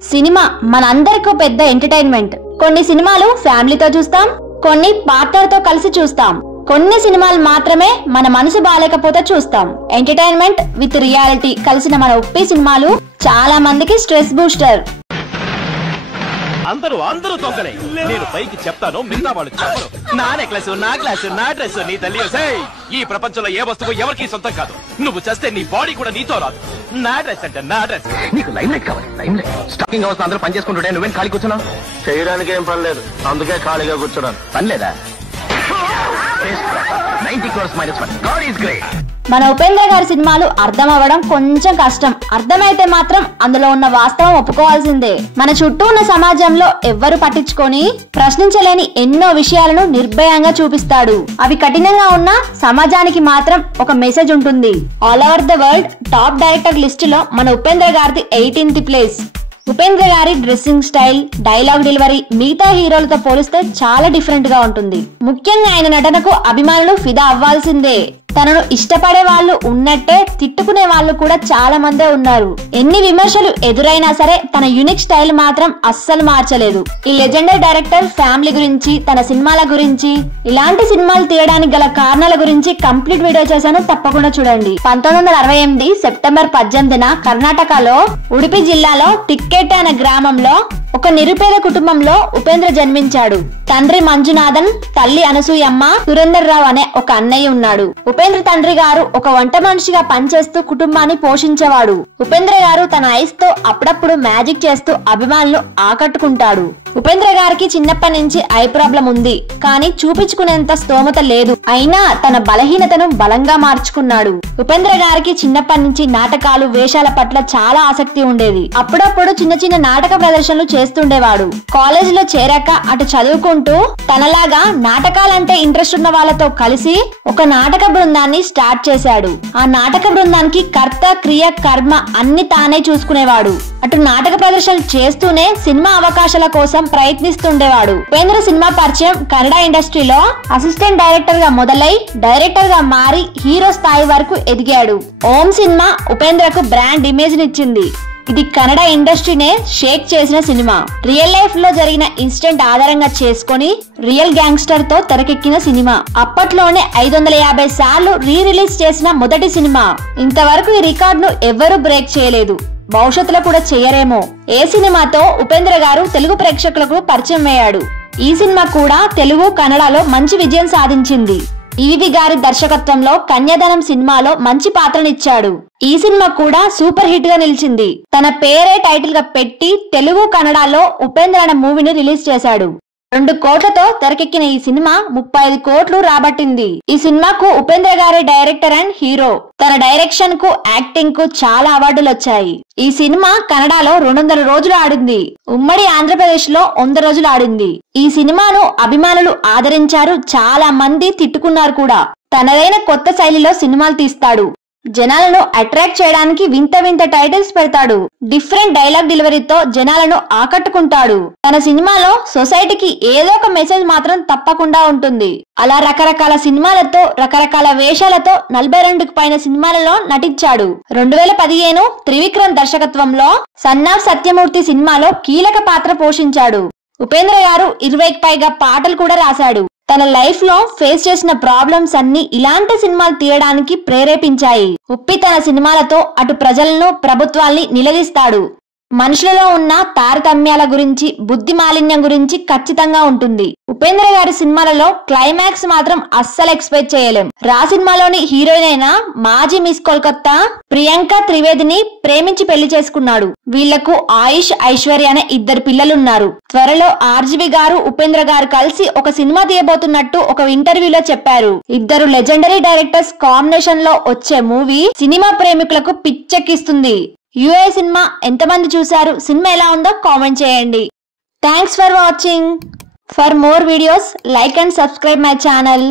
Cinema మనందరికీ పెద్ద entertainment. కొన్ని సినిమాలు ఫ్యామిలీతో చూస్తాం, కొన్ని పార్ట్నర్ తో కలిసి చూస్తాం, కొన్ని సినిమాలు మాత్రమే మన మనసు బాలేకపోతే చూస్తాం. ఎంటర్టైన్మెంట్ విత్ రియాలిటీ కలిసిన మన ఉప్పి సినిమాలు చాలా మందికి స్ట్రెస్ బూస్టర్. అందరూ తొంగలే. నేను పైకి చెప్తాను, మిగతా వాళ్ళు చెప్పరు. నా నెక్లెస్, నా గ్లాస్, నా డ్రెస్, నీ తల్లి. ఈ ప్రపంచంలో ఏ వస్తువు ఎవరికి సొంతం కాదు. నువ్వు చేస్తే నీ బాడీ కూడా నీతో రాదు. నా డ్రెస్ అంటే నా డ్రెస్. నీకు లైమ్ లైట్ కావాలి. లైమ్ లైట్ స్టాకింగ్ హౌస్ అందరూ పని చేసుకుంటుంటే నువ్వేం ఖాళీ కూర్చున్నావు? చేయడానికి ఏం పని లేదు, అందుకే ఖాళీగా కూర్చున్నాను. పని లేదా? 90 crores minus 1. God is great. మన ఉపేంద్ర గారి సినిమాలు అర్థం అవ్వడం కొంచెం కష్టం. అర్థమైతే మాత్రం అందులో ఉన్న వాస్తవం ఒప్పుకోవాల్సిందే. మన చుట్టూ ఉన్న సమాజంలో ఎవ్వరు పట్టించుకొని ప్రశ్నించలేని ఎన్నో విషయాలను నిర్భయంగా చూపిస్తాడు. అవి కఠినంగా ఉన్న సమాజానికి మాత్రం ఒక మెసేజ్ ఉంటుంది. All over the world top director list లో మన ఉపేంద్ర గారిది 18th ప్లేస్. ఉపేంద్ర గారి డ్రెస్సింగ్ స్టైల్, డైలాగ్ డెలివరీ మిగతా హీరోలతో పోలిస్తే చాలా డిఫరెంట్ గా ఉంటుంది. ముఖ్యంగా ఆయన నటనకు అభిమానులు ఫిదా అవ్వాల్సిందే. తనను ఇష్టపడే వాళ్ళు ఉన్నట్టే తిట్టుకునే వాళ్ళు కూడా చాలా మందే ఉన్నారు. ఎన్ని విమర్శలు ఎదురైనా సరే తన యూనిక్ స్టైల్ మాత్రం అస్సలు మార్చలేదు. ఈ లెజెండరీ డైరెక్టర్ ఫ్యామిలీ గురించి, తన సినిమాల గురించి, ఇలాంటి సినిమాలు తీయడానికి గల కారణాల గురించి కంప్లీట్ వీడియో చేశాను, తప్పకుండా చూడండి. 1968 సెప్టెంబర్ 18న కర్ణాటకలో ఉడిపి జిల్లాలో టిక్కెట్ అనే గ్రామంలో ఒక నిరుపేద కుటుంబంలో ఉపేంద్ర జన్మించాడు. తండ్రి మంజునాథన్, తల్లి అనసూయమ్మ, సురేందర్ రావు అనే ఒక అన్నయ్య ఉన్నాడు. ఉపేంద్ర తండ్రి గారు ఒక వంట మనిషిగా పనిచేస్తూ కుటుంబాన్ని పోషించేవాడు. ఉపేంద్ర గారు తన ఐస్ తో అప్పుడప్పుడు మ్యాజిక్ చేస్తూ అభిమానులు ఆకట్టుకుంటాడు. ఉపేంద్ర గారికి చిన్నప్పటి నుంచి ఐ ప్రాబ్లం ఉంది, కానీ చూపించుకునేంత స్తోమత లేదు. అయినా తన బలహీనతను బలంగా మార్చుకున్నాడు. ఉపేంద్ర గారికి చిన్నప్పటి నుంచి నాటకాలు, వేషాల పట్ల చాలా ఆసక్తి ఉండేది. అప్పుడప్పుడు చిన్న చిన్న నాటక ప్రదర్శనలు చేస్తుండేవాడు. కాలేజ్ లో చేరాక అటు చదువుకుంటూ తనలాగా నాటకాలంటే ఇంట్రెస్ట్ ఉన్న వాళ్ళతో కలిసి ఒక నాటక బృందాన్ని స్టార్ట్ చేశాడు. ఆ నాటక బృందానికి కర్త, క్రియ, కర్మ అన్ని తానే చూసుకునేవాడు. అటు నాటక ప్రదర్శనలు చేస్తూనే సినిమా అవకాశాల కోసం ప్రయత్నిస్తుండేవాడు. ఉపేంద్ర సినిమా పరిచయం కన్నడ ఇండస్ట్రీలో అసిస్టెంట్ డైరెక్టర్ గా మొదలై డైరెక్టర్ గా మారి హీరో స్థాయి వరకు ఎదిగాడు. ఓం సినిమా ఉపేంద్రకు బ్రాండ్ ఇమేజ్ నిచ్చింది. ఇది కన్నడ ఇండస్ట్రీనే షేక్ చేసిన సినిమా. రియల్ లైఫ్ లో జరిగిన ఇన్సిడెంట్ ఆధారంగా చేసుకుని రియల్ గ్యాంగ్స్టర్ తో తెరకెక్కిన సినిమా. అప్పట్లోనే 550 సార్లు రీ రిలీజ్ చేసిన మొదటి సినిమా. ఇంతవరకు ఈ రికార్డును ఎవ్వరూ బ్రేక్ చేయలేదు, భవిష్యత్తులో కూడా చేయరేమో. ఏ సినిమాతో ఉపేంద్ర గారు తెలుగు ప్రేక్షకులకు పరిచయం అయ్యాడు. ఈ సినిమా కూడా తెలుగు, కన్నడలో మంచి విజయం సాధించింది. ఈవి గారి దర్శకత్వంలో కన్యాదానం సినిమాలో మంచి పాత్రనిచ్చాడు. ఈ సినిమా కూడా సూపర్ హిట్ గా నిలిచింది. తన పేరే టైటిల్ గా పెట్టి తెలుగు, కన్నడలో ఉపేంద్ర అనే మూవీని రిలీజ్ చేశాడు. 2 కోట్లతో తెరకెక్కిన ఈ సినిమా 35 కోట్లు రాబట్టింది. ఈ సినిమాకు ఉపేంద్ర గారి డైరెక్టర్ అండ్ హీరో. తన డైరెక్షన్ కు, యాక్టింగ్ కు చాలా అవార్డులు వచ్చాయి. ఈ సినిమా కన్నడలో 200 రోజులు ఆడింది. ఉమ్మడి ఆంధ్రప్రదేశ్ లో 100 రోజులు ఆడింది. ఈ సినిమాను అభిమానులు ఆదరించారు, చాలా మంది తిట్టుకున్నారు కూడా. తనదైన కొత్త శైలిలో సినిమాలు తీస్తాడు. జనాలను అట్రాక్ట్ చేయడానికి వింత వింత టైటిల్స్ పెడతాడు. డిఫరెంట్ డైలాగ్ డెలివరీతో జనాలను ఆకట్టుకుంటాడు. తన సినిమాలో సొసైటీకి ఏదో ఒక మెసేజ్ మాత్రం తప్పకుండా ఉంటుంది. అలా రకరకాల సినిమాలతో, రకరకాల వేషాలతో 42కు పైన సినిమాలలో నటించాడు. 2015 త్రివిక్రమ్ దర్శకత్వంలో సన్ ఆఫ్ సత్యమూర్తి సినిమాలో కీలక పాత్ర పోషించాడు. ఉపేంద్ర గారు 20కి పైగా పాటలు కూడా రాశాడు. తన లైఫ్ లో ఫేస్ చేసిన ప్రాబ్లమ్స్ అన్ని ఇలాంటి సినిమాలు తీయడానికి ప్రేరేపించాయి. ఉప్పి తన సినిమాలతో అటు ప్రజలను, ప్రభుత్వాల్ని నిలదీస్తాడు. మనుషులలో ఉన్న తారతమ్యాల గురించి, బుద్ధి మాలిన్యం గురించి ఖచ్చితంగా ఉంటుంది. ఉపేంద్ర గారి సినిమాలలో క్లైమాక్స్ మాత్రం అస్సలు ఎక్స్పెక్ట్ చేయలేం. రా సినిమాలోని హీరోయిన్ అయిన మాజీ మిస్ కోల్కతా ప్రియాంక త్రివేదిని ప్రేమించి పెళ్లి చేసుకున్నాడు. వీళ్లకు ఆయుష్, ఐశ్వర్య అనే 2 పిల్లలున్నారు. త్వరలో ఆర్జీవి గారు, ఉపేంద్ర గారు కలిసి ఒక సినిమా తీయబోతున్నట్టు ఒక ఇంటర్వ్యూలో చెప్పారు. 2 లెజెండరీ డైరెక్టర్స్ కాంబినేషన్ లో వచ్చే మూవీ సినిమా ప్రేమికులకు పిచ్చెక్కిస్తుంది. యూఏ సినిమా ఎంతమంది చూశారు? సినిమా ఎలా ఉందో కామెంట్ చేయండి. Thanks for watching. For more videos like and subscribe my channel.